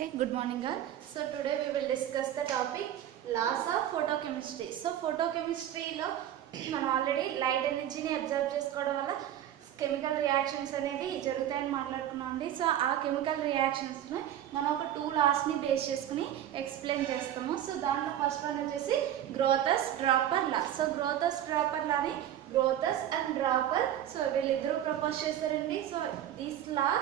Okay, good morning all. So today we will discuss the topic laws of photochemistry. So photochemistry లో మనం already light ఎనర్జీని observe చేసుకోవడం వల్ల chemical reactions అనేది జరుగుతాయని మాట్లాడుకున్నాం అండి. సో ఆ కెమికల్ రియాక్షన్స్ని మనం ఒక 2 లాస్ని బేస్ చేసుకుని ఎక్స్ప్లెయిన్ చేస్తాము. సో దాంట్లో ఫస్ట్ వన్ వచ్చేసి Grotthuss Draper law. So Grotthuss Draper లాని గ్రోథస్ అండ్ డ్రాపర్ సో వీళ్ళిద్దరూ ప్రపోజ్ చేశారండి. So this law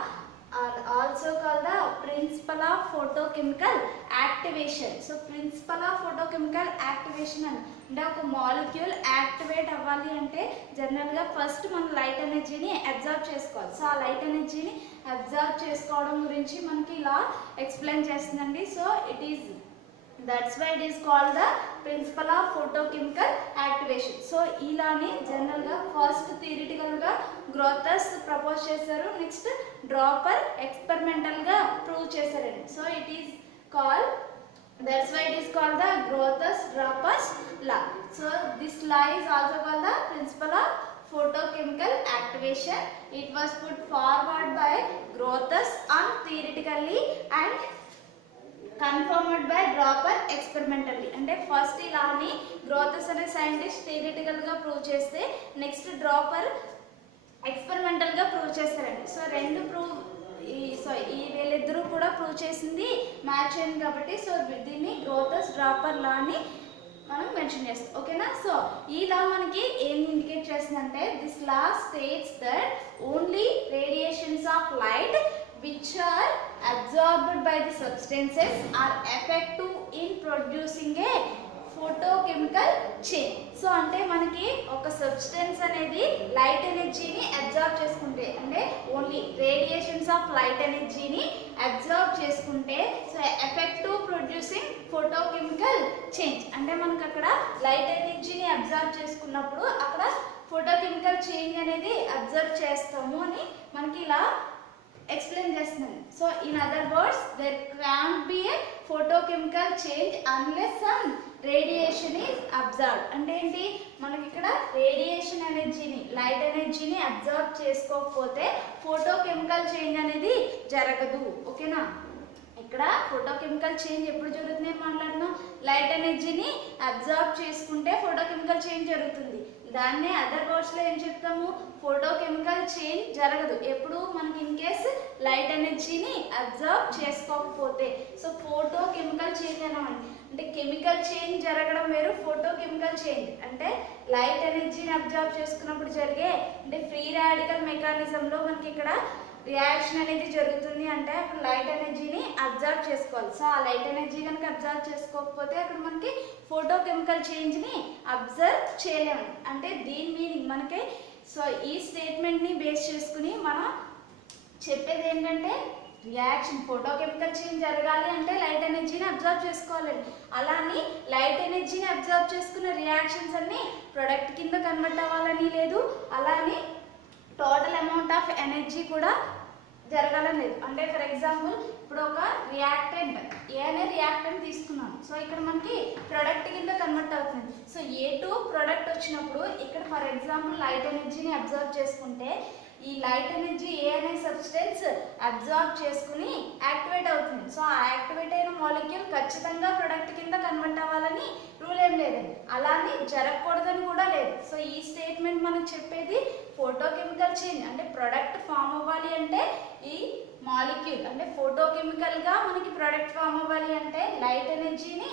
are also called the principle of photochemical activation. So principle of photochemical activation అంటే ఒక molecule activate అవ్వాలి అంటే జనరల్గా first మనం లైట్ ఎనర్జీని అబ్జర్వ్ చేసుకోవాలి. సో ఆ లైట్ ఎనర్జీని అబ్జర్వ్ చేసుకోవడం గురించి మనకి ఇలా ఎక్స్ప్లెయిన్ చేస్తుందండి. So it is that's why it is called the principle of photochemical activation. So ఇలాని జనరల్ గా ఫస్ట్ థియరిటికల్ గా గ్రోథస్ ప్రపోజ్ చేశారు, నెక్స్ట్ డ్రాపర్ ఎక్స్పెరిమెంటల్ గా ప్రూవ్ చేశారండి. So it is called that's why it is called the Grothus Draper's law. So this law is also called the principle of photochemical activation. It was put forward by Grothus and theoretically and confirmed by dropper experimentally. అంటే first ఇలాని గ్రోథస్ అనే scientist థియరిటికల్గా prove చేస్తే next dropper ఎక్స్పెరిమెంటల్గా prove చేస్తారండి. So రెండు prove ఈ వీళ్ళిద్దరూ కూడా prove చేసింది match అయింది కాబట్టి సో దీన్ని గ్రోథస్ డ్రాపర్ లా అని మనం మెన్షన్ చేస్తాం. ఓకేనా. సో ఈ లా మనకి ఏం ఇండికేట్ చేస్తుందంటే this law states that only radiations of light which are absorbed by the substances are effective in producing a photochemical chain. So అంటే మనకి ఒక సబ్స్టెన్స్ అనేది లైట్ ఎనర్జీని అబ్జర్వ్ చేసుకుంటే అంటే ఓన్లీ రేడియేషన్స్ ఆఫ్ లైట్ ఎనర్జీని అబ్జర్వ్ చేసుకుంటే so effective producing photochemical change అంటే మనకు అక్కడ లైట్ ఎనర్జీని అబ్జర్వ్ చేసుకున్నప్పుడు అక్కడ ఫోటోకెమికల్ చేంజ్ అనేది అబ్జర్వ్ చేస్తాము అని మనకి ఇలా ఎక్స్ప్లెయిన్ చేస్తున్నాను. So in other words there can be A photochemical change unless some radiation is observe. అంటే ఏంటి మనకి ఇక్కడ రేడియేషన్ ఎనర్జీని లైట్ ఎనర్జీని అబ్జర్వ్ చేసుకోకపోతే ఫోటోకెమికల్ చేంజ్ అనేది జరగదు. ఓకేనా. ఇక్కడ ఫోటోకెమికల్ చేంజ్ ఎప్పుడు జరుగుతుంది అని మాట్లాడుతున్నాం, లైట్ ఎనర్జీని అబ్జర్వ్ చేసుకుంటే ఫోటోకెమికల్ చేంజ్ జరుగుతుంది. దాన్నే అదర్ వర్డ్స్లో ఏం చెప్తాము, ఫోటోకెమికల్ చేంజ్ జరగదు ఎప్పుడు మనకి ఇన్ కేస్ లైట్ ఎనర్జీని అబ్జర్వ్ చేసుకోకపోతే. సో ఫోటోకెమికల్ చేంజ్ అంటే కెమికల్ చేంజ్ జరగడం వేరు, ఫోటోకెమికల్ చేంజ్ అంటే లైట్ ఎనర్జీని అబ్జర్వ్ చేసుకున్నప్పుడు జరిగే అంటే ఫ్రీ రాడికల్ మెకానిజంలో మనకి ఇక్కడ రియాక్షన్ అనేది జరుగుతుంది అంటే అక్కడ లైట్ ఎనర్జీని అబ్జర్వ్ చేసుకోవాలి. సో ఆ లైట్ ఎనర్జీ కనుక అబ్జర్వ్ చేసుకోకపోతే అక్కడ మనకి ఫోటోకెమికల్ చేంజ్ని అబ్జర్వ్ చేయలేము. అంటే దీని మీనింగ్ మనకి సో ఈ స్టేట్మెంట్ని బేస్ చేసుకుని మనం చెప్పేది ఏంటంటే రియాక్షన్ ఫోటోకెమికల్ చేంజ్ జరగాలి అంటే లైట్ ఎనర్జీని అబ్జర్వ్ చేసుకోవాలండి. అలాని లైట్ ఎనర్జీని అబ్జర్వ్ చేసుకున్న రియాక్షన్స్ అన్ని ప్రొడక్ట్ కింద కన్వర్ట్ అవ్వాలని లేదు, అలాని టోటల్ అమౌంట్ ఆఫ్ ఎనర్జీ కూడా జరగాలని లేదు. అంటే ఫర్ ఎగ్జాంపుల్ ఇప్పుడు ఒక రియాక్టెంట్ ఏ అనే రియాక్టెంట్ తీసుకున్నాను. సో ఇక్కడ మనకి ప్రొడక్ట్ కింద కన్వర్ట్ అవుతుంది. సో ఏ టు ప్రొడక్ట్ వచ్చినప్పుడు ఇక్కడ ఫర్ ఎగ్జాంపుల్ లైట్ ఎనర్జీని అబ్జర్వ్ చేసుకుంటే ఈ లైట్ ఎనర్జీ ఏ అనే సబ్స్టెన్స్ అబ్జర్వ్ చేసుకుని యాక్టివేట్ అవుతుంది. సో ఆ యాక్టివేట్ అయిన మాలిక్యూల్ ఖచ్చితంగా ప్రొడక్ట్ కింద కన్వర్ట్ అవ్వాలని రూల్ ఏం లేదండి, అలానే జరగకూడదని కూడా లేదు. సో ఈ స్టేట్మెంట్ మనం చెప్పేది ఫోటోకెమికల్ చేంజ్ అంటే ప్రొడక్ట్ ఫామ్ అవ్వాలి అంటే ఈ మాలిక్యూల్ అంటే ఫోటోకెమికల్గా మనకి ప్రొడక్ట్ ఫామ్ అవ్వాలి అంటే లైట్ ఎనర్జీని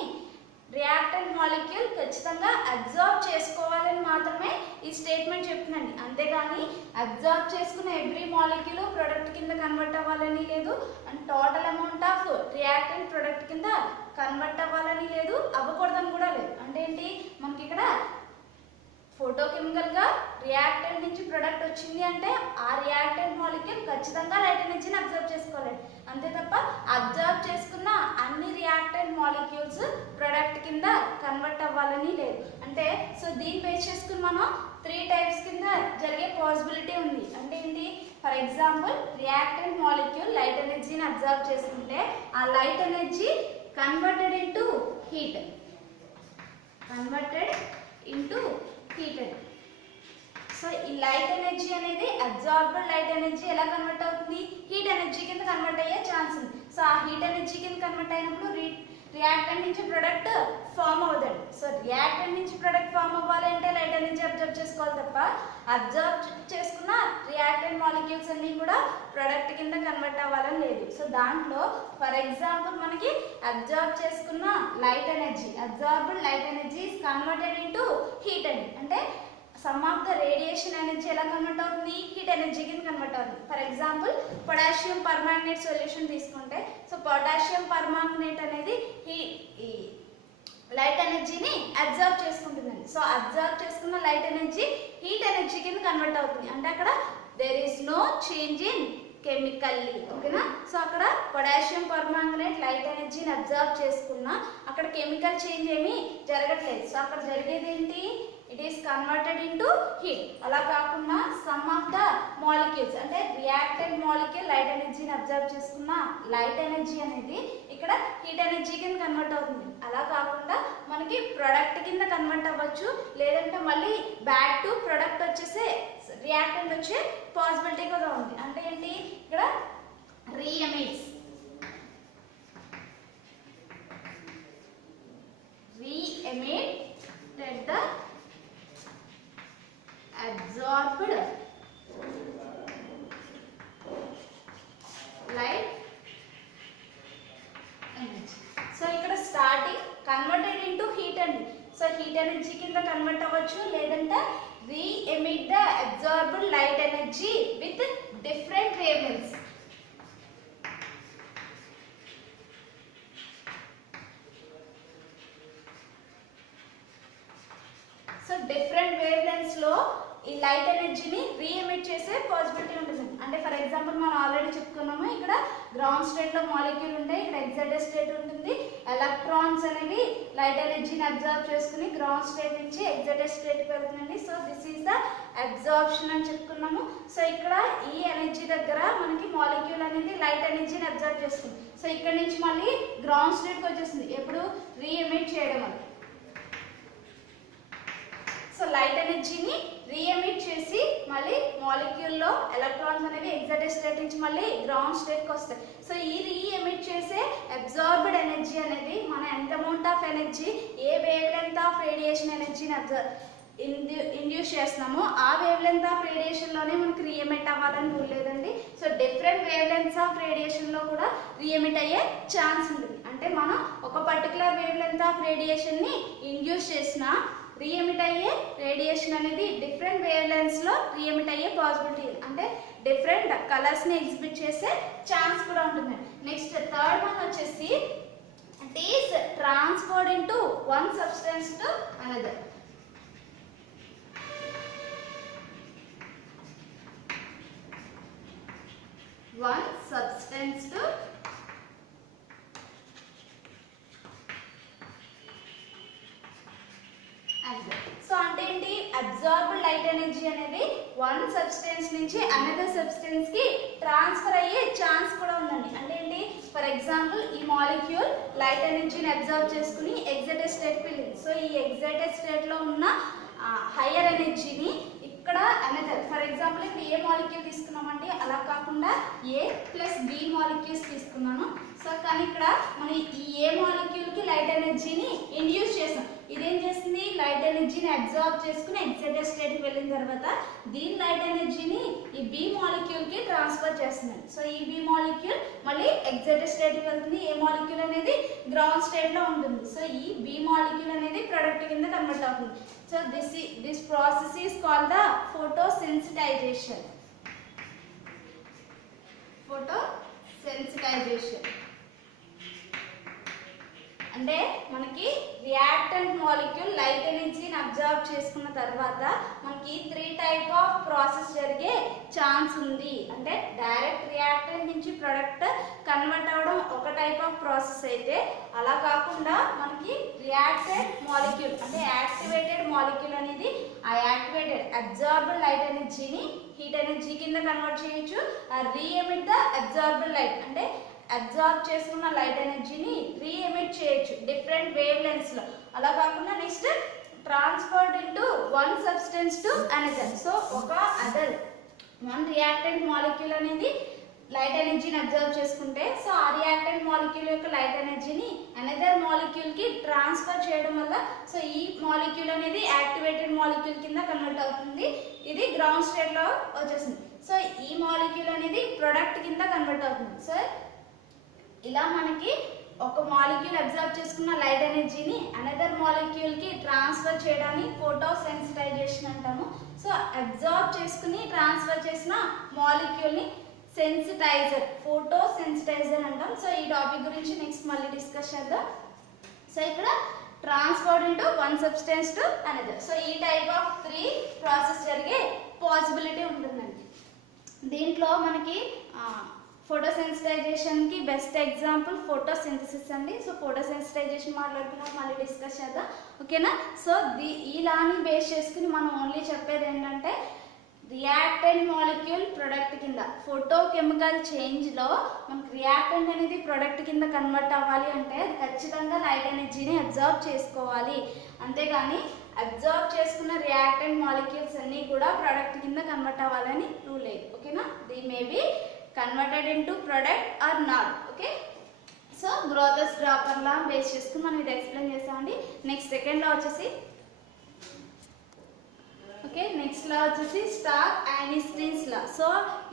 రియాక్టెంట్ మాలిక్యూల్ ఖచ్చితంగా అబ్జర్వ్ చేసుకోవాలని మాత్రమే ఈ స్టేట్మెంట్ చెప్తుందండి. అంతేగాని అబ్జర్వ్ చేసుకున్న ఎవ్రీ మాలిక్యూల్ ప్రొడక్ట్ కింద కన్వర్ట్ అవ్వాలని లేదు, and total amount of reactant product కింద కన్వర్ట్ అవ్వాలని లేదు, అవ్వకూడదని కూడా లేదు. అంటే ఏంటి మనకి ఇక్కడ ఫోటోకెమికల్గా రియాక్టెంట్ నుంచి ప్రొడక్ట్ వచ్చింది అంటే ఆ రియాక్టెంట్ మాలిక్యూల్ ఖచ్చితంగా లైట్ ఎనర్జీని అబ్జర్వ్ చేసుకోవాలి. అంతే తప్ప అబ్జర్వ్ చేసుకున్న అన్ని రియాక్టెంట్ మాలిక్యూల్స్ ప్రొడక్ట్ కింద కన్వర్ట్ అవ్వాలని లేదు. అంటే సో దీన్ని బేస్ చేసుకుని మనం 3 టైప్స్ కింద జరిగే పాసిబిలిటీ ఉంది. అంటే ఏంటి for example reactant molecule light ఎనర్జీని అబ్జర్వ్ చేసుకుంటే ఆ light energy converted into heat so ఈ లైట్ ఎనర్జీ అనేది అబ్జార్బ్డ్ లైట్ ఎనర్జీ ఎలా కన్వర్ట్ అవుతుంది, హీట్ ఎనర్జీ కింద కన్వర్ట్ అయ్యే ఛాన్స్ ఉంది. సో ఆ హీట్ ఎనర్జీ ఎనర్జీ కింద కన్వర్ట్ అయినప్పుడు రియాక్టెంట్ నుంచి ప్రొడక్ట్ ఫామ్ అవుతుంది. సో రియాక్టెంట్ నుంచి ప్రొడక్ట్ ఫామ్ అవ్వాలి అంటే లైట్ ఎనర్జీ అబ్జర్వ్ చేసుకోవాలి తప్ప అబ్జర్వ్ చేసుకున్న రియాక్టెంట్ మాలిక్యూల్స్ అన్నీ కూడా ప్రొడక్ట్ కింద కన్వర్ట్ అవ్వాలని లేదు. సో దాంట్లో ఫర్ ఎగ్జాంపుల్ మనకి అబ్జర్వ్ చేసుకున్న absorbed light energy is converted into heat energy. అంటే some of the radiation energy ఎలా కన్వర్ట్ అవుతుంది, హీట్ ఎనర్జీ కింద కన్వర్ట్ అవుతుంది. For example potassium permanganate solution తీసుకుంటే, సో పొటాషియం పర్మాంగనేట్ అనేది ఈ లైట్ ఎనర్జీని అబ్జర్వ్ చేసుకుంటుందండి. సో అబ్జర్వ్ చేసుకున్న లైట్ ఎనర్జీ హీట్ ఎనర్జీ కింద కన్వర్ట్ అవుతుంది. అంటే అక్కడ there is no change in chemically, ఓకేనా. సో అక్కడ పొటాషియం పర్మాంగనేట్ లైట్ ఎనర్జీని అబ్జర్వ్ చేసుకున్నా అక్కడ కెమికల్ చేంజ్ ఏమీ జరగట్లేదు. సో అక్కడ జరిగేది ఏంటి, it is converted into heat. అలా కాకుండా సమ్ ఆఫ్ ద మాలిక్యూల్స్ అంటే రియాక్టెంట్ మాలిక్యూల్ లైట్ ఎనర్జీని అబ్జర్వ్ చేసుకున్న లైట్ ఎనర్జీ అనేది ఇక్కడ హీట్ ఎనర్జీ కింద కన్వర్ట్ అవుతుంది. అలా కాకుండా మనకి ప్రొడక్ట్ కింద కన్వర్ట్ అవ్వచ్చు, లేదంటే మళ్ళీ బ్యాక్ టు ప్రొడక్ట్ వచ్చేసే రియాక్టెంట్ వచ్చే పాసిబిలిటీ కూడా ఉంది. అంటే ఏంటి, ఇక్కడ reemitted the absorbed light energy. So ఇక్కడ starting converted into heat energy. So heat energy కింద కన్వర్ట్ అవ్వచ్చు, లేదంటే reemit the absorbed light energy with different wavelengths. So different wavelengths లో ఈ లైట్ ఎనర్జీని రీఎమిట్ చేసే పాసిబిలిటీ ఉంటుంది. అంటే ఫర్ ఎగ్జాంపుల్ మనం ఆల్రెడీ చెప్పుకున్నాము, ఇక్కడ గ్రౌండ్ స్టేట్ లో మాలిక్యూల్ ఉంటాయి, ఇక్కడ ఎగ్జైటెడ్ స్టేట్ ఉంటుంది. ఎలక్ట్రాన్స్ అనేవి లైట్ ఎనర్జీని అబ్జర్వ్ చేసుకుని గ్రౌండ్ స్టేట్ నుంచి ఎగ్జైటెడ్ స్టేట్ కి వెళ్తుందండి. So this is the absorption అని చెప్పుకున్నాము. సో ఇక్కడ ఈ ఎనర్జీ దగ్గర మనకి మాలిక్యూల్ అనేది లైట్ ఎనర్జీని అబ్జర్వ్ చేస్తుంది. సో ఇక్కడ నుంచి మళ్ళీ గ్రౌండ్ స్టేట్ కి వచ్చేస్తుంది, ఎప్పుడు రీఎమిట్ చేయడం వల్ల. సో లైట్ ఎనర్జీని రీఎమిట్ చేసి మళ్ళీ మాలిక్యూల్లో ఎలక్ట్రాన్స్ అనేవి ఎగ్జైటెడ్ స్టేట్ నుంచి మళ్ళీ గ్రౌండ్ స్టేట్కి వస్తాయి. సో ఈ రీఎమిట్ చేసే అబ్జార్బ్డ్ ఎనర్జీ అనేది మన ఎంత amount of energy, A wave length of radiation ఎనర్జీని ఇండ్యూస్ చేస్తున్నామో ఆ వేవ్ లెంత్ ఆఫ్ రేడియేషన్లోనే మనకి రీఎమిట్ అవ్వాలని రూల్ లేదండి. So different wave lengths of రేడియేషన్లో కూడా రీఎమిట్ అయ్యే ఛాన్స్ ఉంటుంది. అంటే మనం ఒక పర్టికులర్ వేవ్ లెంత్ ఆఫ్ రేడియేషన్ని ఇండ్యూస్ చేసిన రీఎమిట్ అయ్యే రేడియేషన్ అనేది డిఫరెంట్ వేవ్ లెంత్స్ లో రీఎమిట్ అయ్యే పాసిబిలిటీ, అంటే డిఫరెంట్ కలర్స్ ని ఎగ్జిబిట్ చేసే ఛాన్స్ కూడా ఉంటుంది. నెక్స్ట్ థర్డ్ వన్ వచ్చేసి it is transferred into one substance to another. One substance to so అంటే ఏంటి, అబ్జార్బ్డ్ లైట్ ఎనర్జీ అనేది వన్ సబ్స్టెన్స్ నుంచి అనదర్ సబ్స్టెన్స్ కి ట్రాన్స్ఫర్ అయ్యే ఛాన్స్ కూడా ఉందండి. అంటే ఏంటి, ఫర్ ఎగ్జాంపుల్ ఈ మాలిక్యూల్ లైట్ ఎనర్జీని అబ్జర్వ్ చేసుకుని ఎగ్జైటెడ్ స్టేట్ కి వెళ్ళింది. సో ఈ ఎగ్జైటెడ్ స్టేట్ లో ఉన్న హయ్యర్ ఎనర్జీని ఇక్కడ అనదర్, ఫర్ ఎగ్జాంపుల్ ఇప్పుడు ఏ మాలిక్యూల్ తీసుకున్నామండి, అలా కాకుండా ఏ ప్లస్ బి మాలిక్యూల్స్ తీసుకున్నాను. సో కానీ ఇక్కడ మనం ఈ ఏ మాలిక్యూల్ కి లైట్ ఎనర్జీని ఇండ్యూస్ చేసాం. ఇదేం చేస్తుంది, లైట్ ఎనర్జీని అబ్జార్బ్ చేసుకుని ఎగ్జైటెడ్ స్టేట్ కి వెళ్ళిన తర్వాత దీని లైట్ ఎనర్జీని ఈ బి మాలిక్యూల్ కి ట్రాన్స్ఫర్ చేస్తుంది. సో ఈ బి మాలిక్యూల్ మళ్ళీ ఎగ్జైటెడ్ స్టేట్ కి వెళ్తుంది, ఏ మాలిక్యూల్ అనేది గ్రౌండ్ స్టేట్ లో ఉంటుంది. సో ఈ బి మాలిక్యూల్ అనేది ప్రొడక్ట్ కింద కన్వర్ట్ అవుతుంది. So this process is called the photosensitization. అంటే మనకి రియాక్టెంట్ మాలిక్యూల్ లైట్ ఎనర్జీని అబ్జర్వ్ చేసుకున్న తర్వాత మనకి 3 టైప్ ఆఫ్ ప్రాసెస్ జరిగే ఛాన్స్ ఉంది. అంటే డైరెక్ట్ రియాక్టెంట్ నుంచి ప్రొడక్ట్ కన్వర్ట్ అవ్వడం ఒక టైప్ ఆఫ్ ప్రాసెస్ అయితే, అలా కాకుండా మనకి రియాక్టెడ్ మాలిక్యూల్ అంటే యాక్టివేటెడ్ మాలిక్యూల్ అనేది ఆ యాక్టివేటెడ్ అబ్జర్బ్డ్ లైట్ ఎనర్జీని హీట్ ఎనర్జీ కింద కన్వర్ట్ చేయొచ్చు. రీఎమిట్ ద అబ్జర్బ్డ్ లైట్ అంటే అబ్జార్బ్ చేసుకున్న లైట్ ఎనర్జీని రీఎమిట్ చేయొచ్చు డిఫరెంట్ వేవ్ లెంత్స్ లో. అలా కాకుండా next transferred into one substance to another. So ఒక అదర్ వన్ రియాక్టెంట్ మాలిక్యూల్ అనేది లైట్ ఎనర్జీని అబ్జర్వ్ చేసుకుంటే, సో ఆ రియాక్టెంట్ మాలిక్యూల్ యొక్క ఎనర్జీని అనదర్ మాలిక్యూల్ కి ట్రాన్స్ఫర్ చేయడం వల్ల సో ఈ మాలిక్యూల్ అనేది యాక్టివేటెడ్ మాలిక్యూల్ కింద కన్వర్ట్ అవుతుంది. ఇది గ్రౌండ్ స్టేట్ లో వచ్చేసింది. సో ఈ మాలిక్యూల్ అనేది ప్రొడక్ట్ కింద కన్వర్ట్ అవుతుంది. సో ఇలా మనకి ఒక మాలిక్యూల్ అబ్జర్వ్ చేసుకున్న లైట్ ఎనర్జీని అనదర్ మాలిక్యూల్ కి ట్రాన్స్ఫర్ చేయడాన్ని ఫోటో సెన్సిటైజేషన్ అంటాము. సో అబ్జర్వ్ చేసుకుని ట్రాన్స్ఫర్ చేసిన మాలిక్యూల్ ని సెన్సిటైజర్, ఫోటో సెన్సిటైజర్ అంటాం. సో ఈ టాపిక్ గురించి నెక్స్ట్ మళ్ళీ డిస్కస్ చేద్దాం. సో ఇక్కడ transferred into one substance to another. So ఈ టైప్ ఆఫ్ 3 ప్రాసెస్ జరిగే పాసిబిలిటీ ఉంటుందండి. దీంట్లో మనకి ఫోటోసెన్సిటైజేషన్ కి బెస్ట్ ఎగ్జాంపుల్ ఫోటోసింథసిస్ అండి. సో ఫోటోసెన్సిటైజేషన్ మాట్లాడుకున్నాం, మళ్ళీ డిస్కస్ చేద్దాం, ఓకేనా. సో ఈ లాని బేస్ చేసుకుని మనం ఓన్లీ చెప్పేది ఏంటంటే రియాక్టెంట్ మాలిక్యూల్ ప్రొడక్ట్ కింద ఫోటోకెమికల్ చేంజ్లో మనకి రియాక్టెంట్ అనేది ప్రొడక్ట్ కింద కన్వర్ట్ అవ్వాలి అంటే అది ఖచ్చితంగా లైట్ ఎనర్జీని అబ్జర్వ్ చేసుకోవాలి. అంతేగాని అబ్జర్వ్ చేసుకున్న రియాక్టెంట్ మాలిక్యూల్స్ అన్నీ కూడా ప్రొడక్ట్ కింద కన్వర్ట్ అవ్వాలని రూల్ లేదు, ఓకేనా. They may be converted into product or not, okay. So Grotthuss Draper law base చేసుకుని మనం ఇది ఎక్స్ప్లెయిన్ చేస్తామండి. నెక్స్ట్ సెకండ్ లా వచ్చేసి ఓకే, నెక్స్ట్ లా వచ్చేసి స్టాక్ ఐన్స్టీన్స్ లా. సో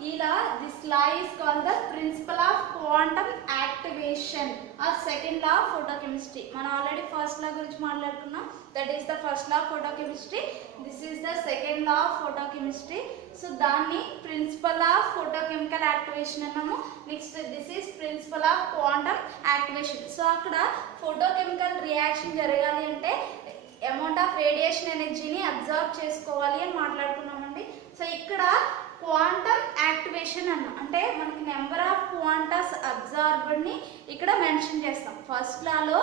ఈ law, this law is called the principle of quantum activation or second law of photochemistry. మనం already first law గురించి మాట్లాడుకున్నాం, that is the first law of photochemistry. This is the second law of photochemistry. So దాన్ని principle of photochemical activation అన్నాము. Next this is principle of quantum activation. So అక్కడ photochemical reaction జరగాలి అంటే amount of radiation ఎనర్జీని absorb చేసుకోవాలి అని మాట్లాడుకున్నామండి. So ఇక్కడ క్వాంటమ్ యాక్టివేషన్ అంటే మనకి నెంబర్ ఆఫ్ క్వాంటాస్ అబ్జార్బ్డ్ని ఇక్కడ మెన్షన్ చేస్తాం. ఫస్ట్ లాలో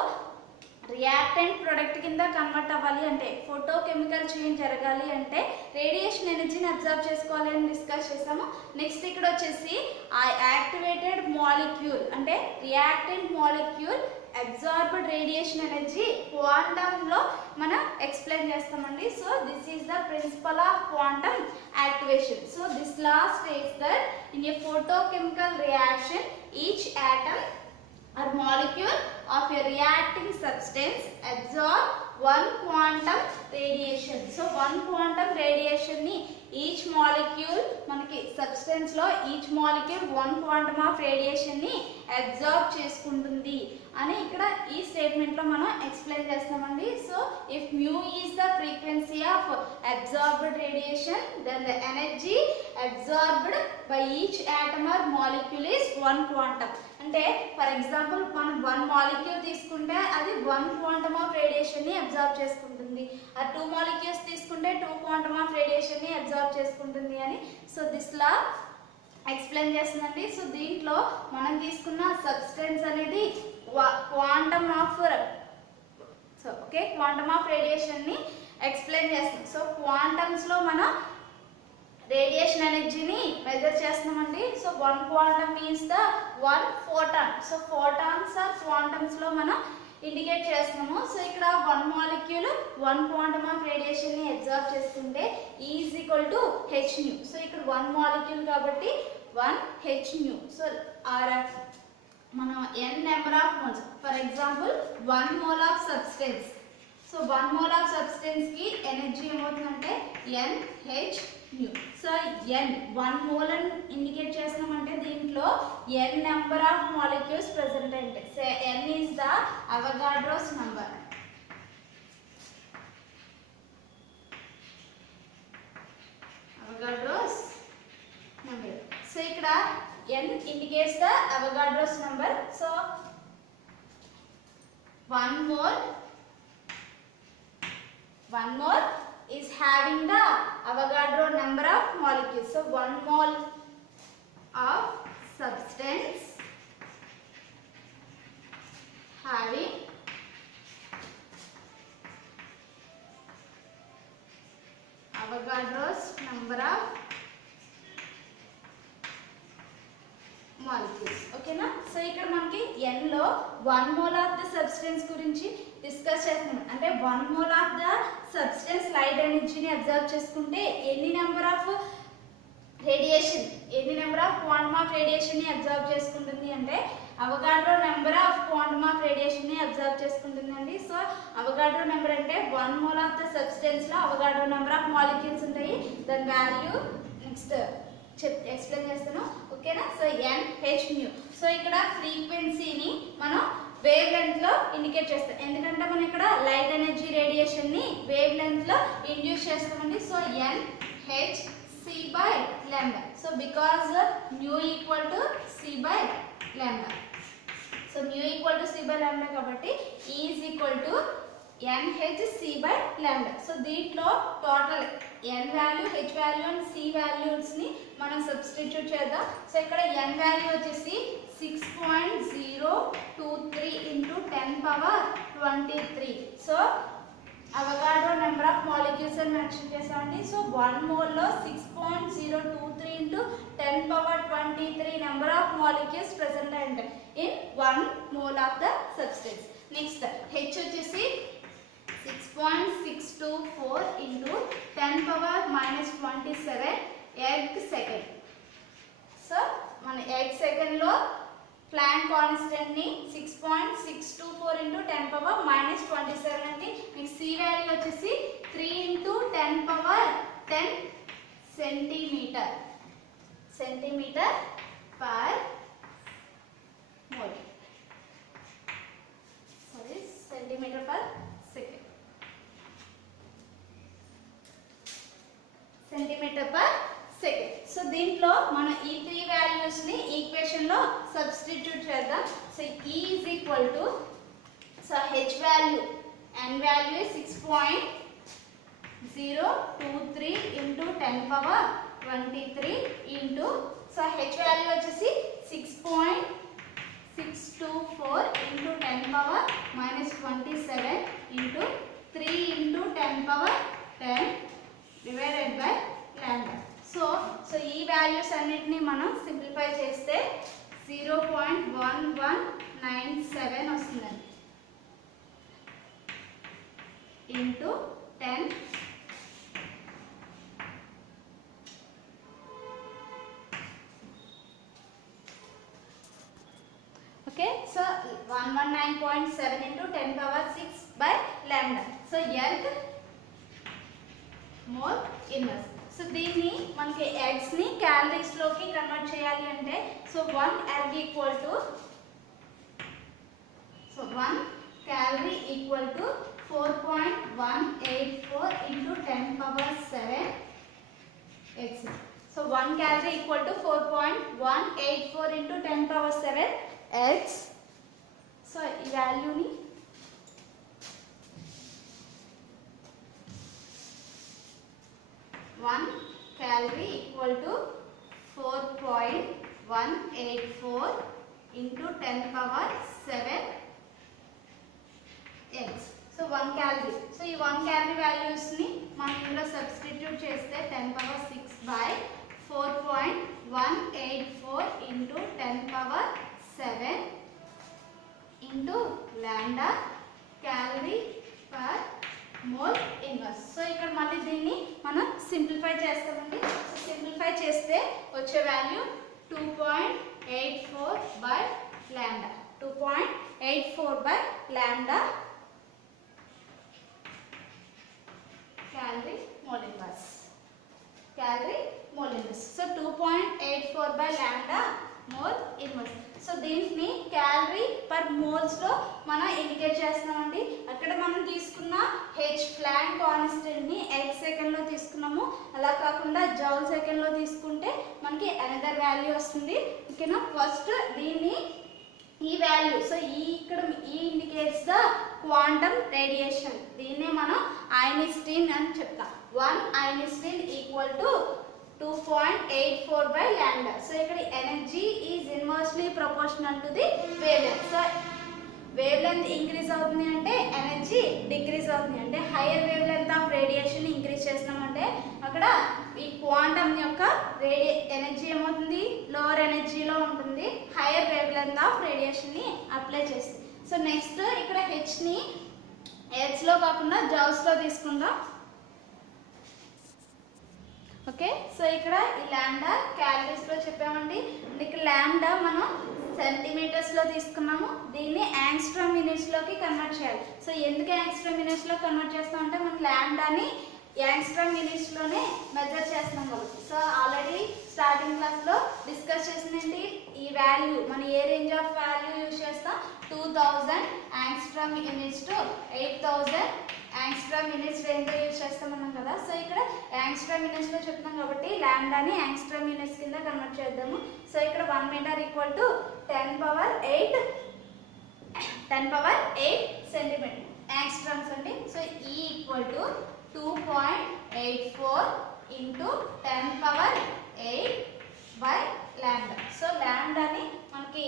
రియాక్టెంట్ ప్రొడక్ట్ కింద కన్వర్ట్ అవ్వాలి అంటే ఫోటోకెమికల్ చేంజ్ జరగాలి అంటే రేడియేషన్ ఎనర్జీని అబ్జర్వ్ చేసుకోవాలి అని డిస్కస్ చేసాము. నెక్స్ట్ ఇక్కడ వచ్చేసి ఆ యాక్టివేటెడ్ మాలిక్యూల్ అంటే reactant molecule absorbed radiation energy క్వాంటంలో మనం ఎక్స్ప్లెయిన్ చేస్తామండి. So this is the principle of quantum activation. So this law states that in a photochemical reaction each atom or molecule of a reacting substance absorb one quantum radiation. So one quantum radiation ni each molecule మనకి substance లో each molecule one quantum of radiation ని absorb చేసుకుంటుంది అని ఇక్కడ ఈ statement లో మనం explain చేస్తామండి. So if mu is the frequency of absorbed radiation then the energy absorbed by each atom or molecule is one quantum. అంటే ఫర్ ఎగ్జాంపుల్ మనం 1 మాలిక్యూల్ తీసుకుంటే అది 1 క్వాంటమ్ ఆఫ్ రేడియేషన్ ని అబ్జార్బ్ చేసుకుంటుంది. ఆ 2 మాలిక్యూల్స్ తీసుకుంటే 2 క్వాంటమ్ ఆఫ్ రేడియేషన్ ని absorb చేసుకుంటుంది అని. సో దిస్ లా ఎక్స్ప్లెయిన్ చేస్తుందండి. సో దీంట్లో మనం తీసుకున్న సబ్స్టెన్స్ అనేది quantum of quantum of radiation ని ఎక్స్ప్లెయిన్ చేస్తుంది. సో క్వాంటమ్స్ లో మనం రేడియేషన్ ఎనర్జీని మెజర్ చేస్తున్నామండి. So 1 quantum means the 1 photon. So photons or quantums లో మనం ఇండికేట్ చేస్తున్నాము. సో ఇక్కడ 1 మాలిక్యూల్ 1 క్వాంటమ్ ఆఫ్ రేడియేషన్ ని అబ్జార్బ్ చేసుకుంటే E is equal to h nu. So ఇక్కడ 1 మాలిక్యూల్ కాబట్టి 1 h nu. సో RF మనం n number of moles, for example 1 mole of substance. So 1 mole of substance కి energy ఏమవుతుందంటే n h nu. So n 1 mole అని indicate చేస్తున్నామంటే దీంట్లో n number of molecules present అంటే n is the Avogadro's number. Avogadro's number. So ఇక్కడ n indicates the Avogadro's number. So 1 mole is having the Avogadro number of molecules. So 1 mole of substance having Avogadro's number of molecules, ఓకేనా. So ఇక్కడ మనకి n లో 1 mole of the substance గురించి discuss చేస్తున్నాం. అంటే 1 mole of the substance light ఎనర్జీని absorb చేసుకుంటే ఎన్ని number of quantum of radiation ని అబ్జర్వ్ చేసుకుంటుంది అంటే Avogadro number of quantum of radiation absorb చేసుకుంటుందండి. సో అవగాడ్రో నెంబర్ అంటే 1 మోల్ ఆఫ్ ద సబ్స్టెన్స్ లో అవగాడ్రో నెంబర్ ఆఫ్ మాలిక్యూల్స్ ఉంటాయి. దాని వాల్యూ నెక్స్ట్ ఎక్స్ప్లెయిన్ చేస్తాను, ఓకేనా. So Nhµ. సో ఇక్కడ ఫ్రీక్వెన్సీని మనం వేవ్ లెంత్ లో ఇండికేట్ చేస్తాం, ఎందుకంటే మనం ఇక్కడ లైట్ ఎనర్జీ రేడియేషన్ ని వేవ్ లెంత్ లో ఇండ్యూస్ చేస్తామండి. So Nhc/λ. So because μ equal to c/λ. So μ equal to c/λ కాబట్టి E is equal to Nhc/λ. So దీంట్లో total n value, h value and c values ని మనం substitute చేద్దాం. So ఇక్కడ n value వచ్చేసి 6.023 into 10 power 23. So Avogadro number of molecules అని mention చేసామండి. So 1 mole లో 6.023 into 10 power 23 number of molecules present ఉంటాయి in 1 mole of the substance. Next h వచ్చేసి 6.624 into 10 power minus 27 egg second. So మన egg second లో Planck constant ని 6.624 into 10 power minus 27 అండి. మీకు c వాల్యూ వచ్చేసి 3 into 10 power 10 centimetre per mole. Sorry, centimetre per second. Centimetre per second. So దీంట్లో మనం ఈ 3 వాల్యూస్ ని ఈక్వేషన్ లో సబ్స్టిట్యూట్ చేద్దాం. So E is equal to, so h value n value 6.023 into 10 power 23 into, so h value వచ్చేసి 6.624 into 10 power minus 27 into 3 into 10 power 10 divided by lambda. So ఈ values అన్నిటిని మనం సింప్లిఫై చేస్తే 0.1197 వస్తుందండి into 10 okay. So 119.7 into 10 power 6 by lambda. So earth mole inverse. So దీన్ని మనకి eggs ని calories లోకి కన్వర్ట్ చేయాలి అంటే, so 1 egg equal to, so 1 calorie equal to 4.184 into 10 power 7 eggs. So 1 calorie equal to 4.184 into 10 power 7 eggs. So ఈ వాల్యూని one calorie equal to 4.184 into 10 power 7 eggs. So 1 calorie. So ఈ 1 calorie values ని మనం ఇందులో substitute చేస్తే 10 power 6 by 4.184 into 10 power 7 into lambda calorie per mole inverse. So ఇక్కడ మళ్ళీ దీన్ని మనం సింప్లిఫై చేస్తామండి. సో సింప్లిఫై చేస్తే వచ్చే value 2.84 by lambda. 2.84 by lambda calorie mole inverse. Calorie mole inverse. So 2.84 by lambda mole inverse. So దీన్ని calorie per moles లో మనం ఇండికేట్ చేస్తున్నామండి. అక్కడ మనం తీసుకున్న హెచ్ ప్లాంక్ కాన్స్టెంట్ ని ఎగ్ సెకండ్ లో తీసుకున్నాము, అలా కాకుండా జౌల్ సెకండ్ లో తీసుకుంటే మనకి అనదర్ వాల్యూ వస్తుంది. ఓకేనా. ఫస్ట్ దీన్ని ఈ వాల్యూ, సో ఇక్కడ ఈ ఇండికేట్స్ ద క్వాంటమ్ రేడియేషన్. దీన్నే మనం ఐన్స్టీన్ అని చెప్తాం. 1 Einstein equal to 2.84 by lambda. So ఇక్కడ energy is inversely proportional to the wave length. So wave length increase అవుతుంది అంటే ఎనర్జీ డిక్రీజ్ అవుతుంది. అంటే higher wave length of radiation increase చేస్తున్నామంటే అక్కడ ఈ క్వాంటమ్ యొక్క ఎనర్జీ ఏమవుతుంది, లోవర్ ఎనర్జీలో ఉంటుంది. Hire wave length of radiation ని అప్లై చేస్తుంది. సో నెక్స్ట్ ఇక్కడ హెచ్ ని ఎగ్స్ లో కాకుండా జౌల్స్ లో తీసుకుందాం. ఓకే. సో ఇక్కడ ఈ లాండా క్యాలరీస్ లో చెప్పామండి. ఇక్కడ లాండా మనం సెంటీమీటర్స్లో తీసుకున్నాము, దీన్ని యాంగ్స్ట్రామ్ యూనిట్స్లోకి కన్వర్ట్ చేయాలి. సో ఎందుకు యాంగ్స్ట్రామ్ యూనిట్స్లో కన్వర్ట్ చేస్తాం అంటే మనం ల్యాండాని యాంగ్స్ట్రామ్ యూనిట్స్లోనే మెజర్ చేస్తున్నాం కాబట్టి. సో ఆల్రెడీ స్టార్టింగ్ క్లాస్లో డిస్కస్ చేసినట్టు ఈ వాల్యూ మనం ఏ రేంజ్ ఆఫ్ వాల్యూ యూజ్ చేస్తాం, 2000 angstrom units to 8000 angstrom units రేంజ్లో యూజ్ చేస్తామన్నాం కదా. సో ఇక్కడ యాంగ్స్ట్రామ్ యూనిట్స్లో చెప్తున్నాం కాబట్టి ల్యాండాని యాంగ్స్ట్రామ్ యూనిట్స్ కింద కన్వర్ట్ చేద్దాము. సో ఇక్కడ 1 metre equal to 10⁻8 centimetre angstroms అండి. So E equal to 2.84 into 10⁻8 by lambda. So ల్యాండాని మనకి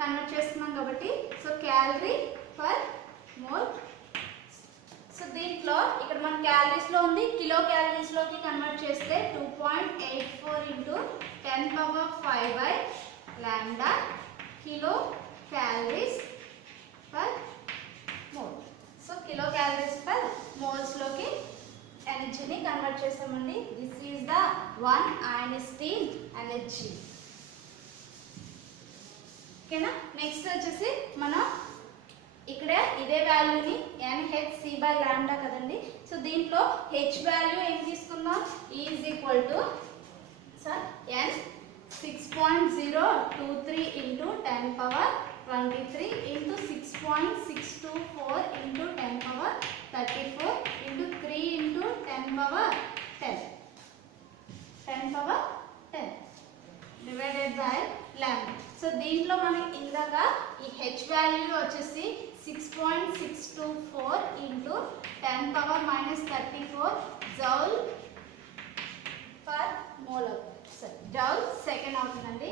కన్వర్ట్ చేస్తున్నాం కాబట్టి so calorie per mole. So దీంట్లో ఇక్కడ మన క్యాలరీస్లో ఉంది, కిలో క్యాలరీస్లోకి కన్వర్ట్ చేస్తే 2.84 into 10⁻5 by lambda kilocalories per mole. So kilocalories per మోల్స్లోకి ఎనర్జీని కన్వర్ట్ చేస్తామండి. This is the 1 Einstein energy. ఓకేనా. నెక్స్ట్ వచ్చేసి మనం ఇక్కడ ఇదే వాల్యూని NHc బై ల్యాండా కదండి. సో దీంట్లో హెచ్ వాల్యూ ఏం తీసుకుందాం, is equal to sir n 6.023 into 10⁻23 into 6.624 into 10⁻34 into 3 into 10⁻10 divided by lambda. So దీంట్లో మనకి ఇందాక ఈ హెచ్ వాల్యూ వచ్చేసి 6.624 into 10⁻34 joule per mole joule second అవుతుందండి.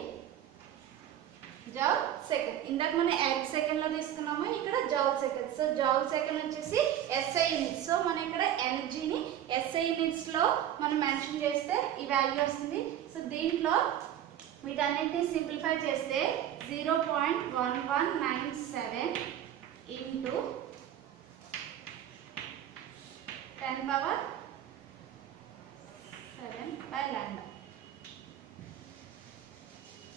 Joule second. ఇందాక మనం ఎర్త్ సెకండ్లో తీసుకున్నాము, ఇక్కడ joule second. So joule second వచ్చేసి SI యూనిట్స్. సో మనం ఇక్కడ ఎనర్జీని SI యూనిట్స్లో మనం మెన్షన్ చేస్తే ఈ వాల్యూ వస్తుంది. సో దీంట్లో వీటన్నిటిని సింప్లిఫై చేస్తే 0.1197 into 10⁻7 by lambda.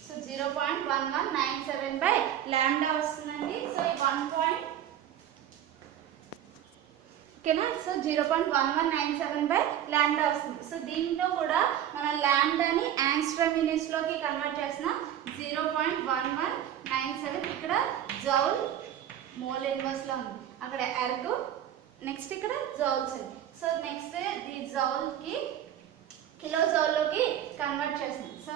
So 0.1197 by lambda వస్తుందండి. సో ఈ 1. ఓకేనా. సో 0.1197 బై ల్యాండా వస్తుంది. సో దీంట్లో కూడా మన ల్యాండాని యాంగ్స్ట్రామ్ యూనిట్స్లోకి కన్వర్ట్ చేసిన 0.1197 ఇక్కడ జౌల్ మోల్ ఇన్వర్స్లో ఉంది, అక్కడ ఎర్గ్, నెక్స్ట్ ఇక్కడ జౌల్స్ అండి. సో నెక్స్ట్ ఈ జౌల్కి కిలో జౌల్లోకి కన్వర్ట్ చేస్తున్నాం. సో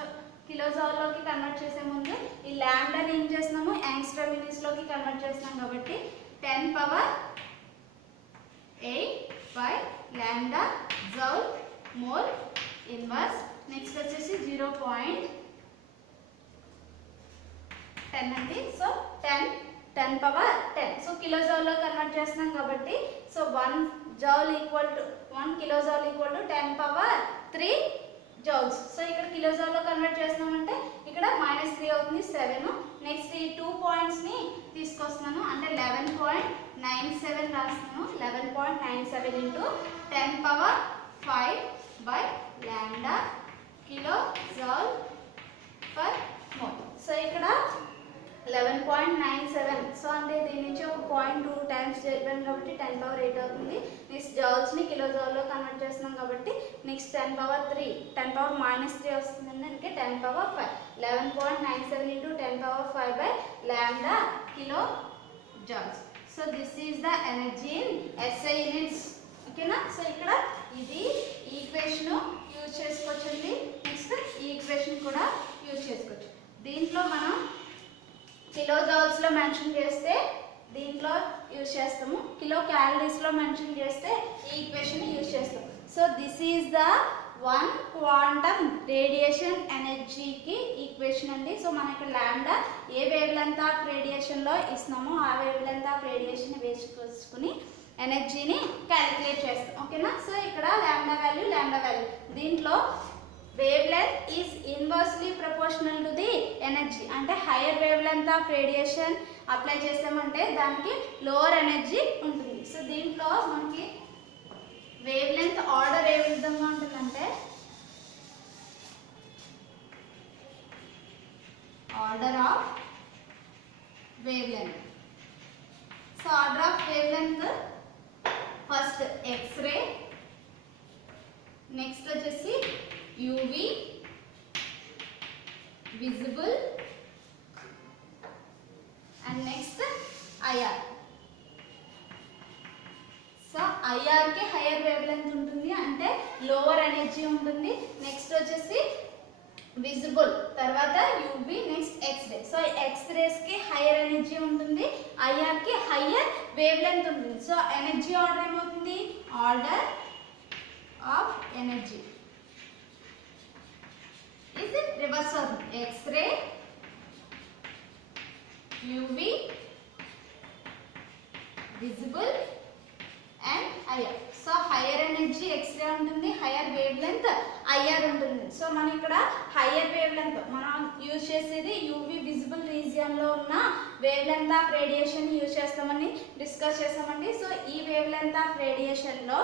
కిలో జౌల్లోకి కన్వర్ట్ చేసే ముందు ఈ ల్యాండాని ఏం చేస్తున్నాము, యాంగ్స్ట్రామ్ యూనిట్స్లోకి కన్వర్ట్ చేస్తున్నాం కాబట్టి 10⁻8 బై ల్యాండా జౌల్ మోల్ ఇన్వర్స్. నెక్స్ట్ వచ్చేసి 0.10 అండి. సో 10⁻10. సో కిలో జౌల్లో కన్వర్ట్ చేస్తున్నాం కాబట్టి so 1 kilo joule equal to 10⁻3 joules. So ఇక్కడ కిలో జౌల్లో కన్వర్ట్ చేస్తున్నామంటే ఇక్కడ -3 అవుతుంది, 7. నెక్స్ట్ ఈ 2 పాయింట్స్ని తీసుకొస్తున్నాను అంటే 11.97 రాస్తున్నాను. 11.97 into 10⁻5 by lambda kilo joule per mole. So ఇక్కడ 11.97. సో అంటే దీని నుంచి ఒక 0.2 టైమ్స్ జరిపాను కాబట్టి 10⁻8 అవుతుంది. నెక్స్ట్ జౌల్స్ని కిలో జౌల్లో కన్వర్ట్ చేస్తున్నాం కాబట్టి నెక్స్ట్ 10⁻3 10⁻-3 వస్తుందండి, అందుకే 10⁻5. 11.97 into 10⁻5 by lambda kilo joules. So this is the energy in SI units. ఓకేనా. సో ఇక్కడ ఇది ఈక్వేషన్ యూజ్ చేసుకోవచ్చండి. నెక్స్ట్ ఈ ఈక్వేషన్ కూడా యూజ్ చేసుకోవచ్చు. దీంట్లో మనం కిలో జౌల్స్లో మెన్షన్ చేస్తే దీంట్లో యూజ్ చేస్తాము, కిలో క్యాలరీస్లో మెన్షన్ చేస్తే ఈ ఈక్వేషన్ యూజ్ చేస్తాం. So this is the 1 quantum radiation ఎనర్జీకి ఈక్వేషన్ అండి. సో మనకి ల్యాండా ఏ వేవ్ లెంత్ ఆఫ్ రేడియేషన్లో ఇస్తున్నామో ఆ వేవ్ లెంత్ ఆఫ్ రేడియేషన్ వేసుకొని ఎనర్జీని క్యాలిక్యులేట్ చేస్తాం. ఓకేనా. సో ఇక్కడ ల్యాండా వాల్యూ దీంట్లో wave length is inversely proportional to the energy. అంటే higher wave length of radiation apply చేసామంటే దానికి లోవర్ ఎనర్జీ ఉంటుంది. సో దీంట్లో మనకి వేవ్ లెంత్ ఆర్డర్ ఏ విధంగా ఉంటుందంటే order of wave length. So order of wave length first X-ray, next వచ్చేసి UV, visible and next IR. So ఐఆర్కి హైయర్ వేవ్ లెంత్ ఉంటుంది, అంటే లోవర్ ఎనర్జీ ఉంటుంది. నెక్స్ట్ వచ్చేసి విజిబుల్, తర్వాత యూవి, నెక్స్ట్ ఎక్స్రే. సో ఎక్స్రేస్కి హైయర్ ఎనర్జీ ఉంటుంది, ఐఆర్కి హైయర్ వేవ్ లెంత్ ఉంటుంది. సో ఎనర్జీ ఆర్డర్ ఏమవుతుంది, order of energy is reverse అవుతుంది. X-ray, UV, visible and IR. So higher energy X-ray ఉంటుంది, హైయర్ వేవ్ లెంత్ ఐఆర్ ఉంటుంది. So మనం ఇక్కడ హైయర్ వేవ్ లెంత్ మనం యూజ్ చేసేది యూవి విజిబుల్ రీజియన్ లో ఉన్న wave length of radiation use చేస్తామని డిస్కస్ చేస్తామండి. సో ఈ వేవ్ లెంత్ ఆఫ్ రేడియేషన్ లో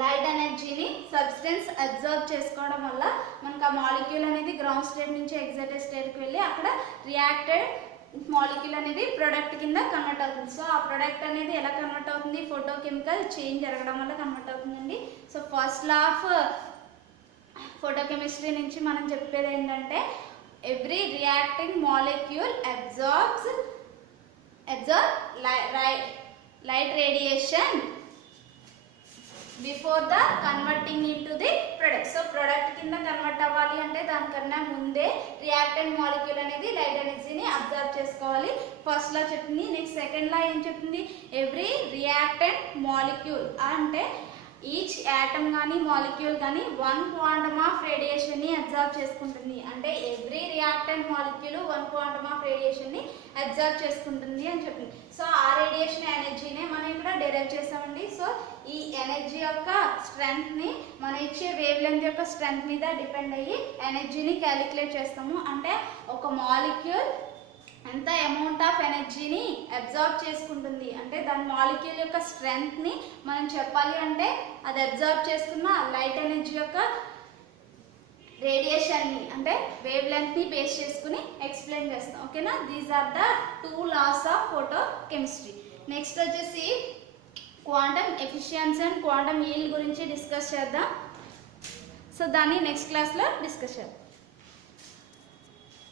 లైట్ ఎనర్జీని సబ్స్టెన్స్ అబ్జర్వ్ చేసుకోవడం వల్ల మనకు ఆ మాలిక్యూల్ అనేది గ్రౌండ్ స్టేట్ నుంచి ఎగ్జైటెడ్ స్టేట్కి వెళ్ళి అక్కడ రియాక్టెడ్ మాలిక్యూల్ అనేది ప్రొడక్ట్ కింద కన్వర్ట్ అవుతుంది. సో ఆ ప్రొడక్ట్ అనేది ఎలా కన్వర్ట్ అవుతుంది, ఫోటోకెమికల్ చేంజ్ జరగడం వల్ల కన్వర్ట్ అవుతుందండి. So first law of photochemistry నుంచి మనం చెప్పేది ఏంటంటే every reacting molecule absorb light radiation before the converting into the product. So product కింద కన్వర్ట్ అవ్వాలి అంటే దానికన్నా ముందే రియాక్టెంట్ మాలిక్యూల్ అనేది లైట్ ఎనర్జీని అబ్జర్వ్ చేసుకోవాలి. ఫస్ట్ లా చెప్తుంది. నెక్స్ట్ సెకండ్ లా ఏం చెప్తుంది, ఎవ్రీ రియాక్టెంట్ మాలిక్యూల్ అంటే ఈచ్ యాటమ్ కానీ మాలిక్యూల్ కానీ 1 క్వాంటమ్ ఆఫ్ రేడియేషన్ని అబ్జర్వ్ చేసుకుంటుంది. అంటే every reactant molecule 1 quantum of రేడియేషన్ని observe చేసుకుంటుంది అని చెప్పింది. సో ఆ రేడియేషన్ ఎనర్జీనే మనం ఇక్కడ డెరైవ్ చేసామండి. సో ఈ ఎనర్జీ యొక్క స్ట్రెంగ్త్ని మనం ఇచ్చే వేవ్ లెంత్ యొక్క స్ట్రెంగ్త్ మీద డిపెండ్ అయ్యి ఎనర్జీని క్యాలిక్యులేట్ చేస్తాము. అంటే ఒక మాలిక్యూల్ ఎంత అమౌంట్ ఆఫ్ ఎనర్జీని అబ్జర్వ్ చేసుకుంటుంది అంటే దాని మాలిక్యూల్ యొక్క స్ట్రెంగ్త్ని మనం చెప్పాలి అంటే అది అబ్జర్వ్ చేసుకున్న లైట్ ఎనర్జీ యొక్క రేడియేషన్ని అంటే వేవ్ లెంత్ని బేస్ చేసుకుని ఎక్స్ప్లెయిన్ చేస్తాం. ఓకేనా, these are the 2 laws of photochemistry. Next వచ్చేసి quantum efficiency and quantum yield గురించి డిస్కస్ చేద్దాం. సో దాన్ని నెక్స్ట్ క్లాస్లో డిస్కస్ చేద్దాం.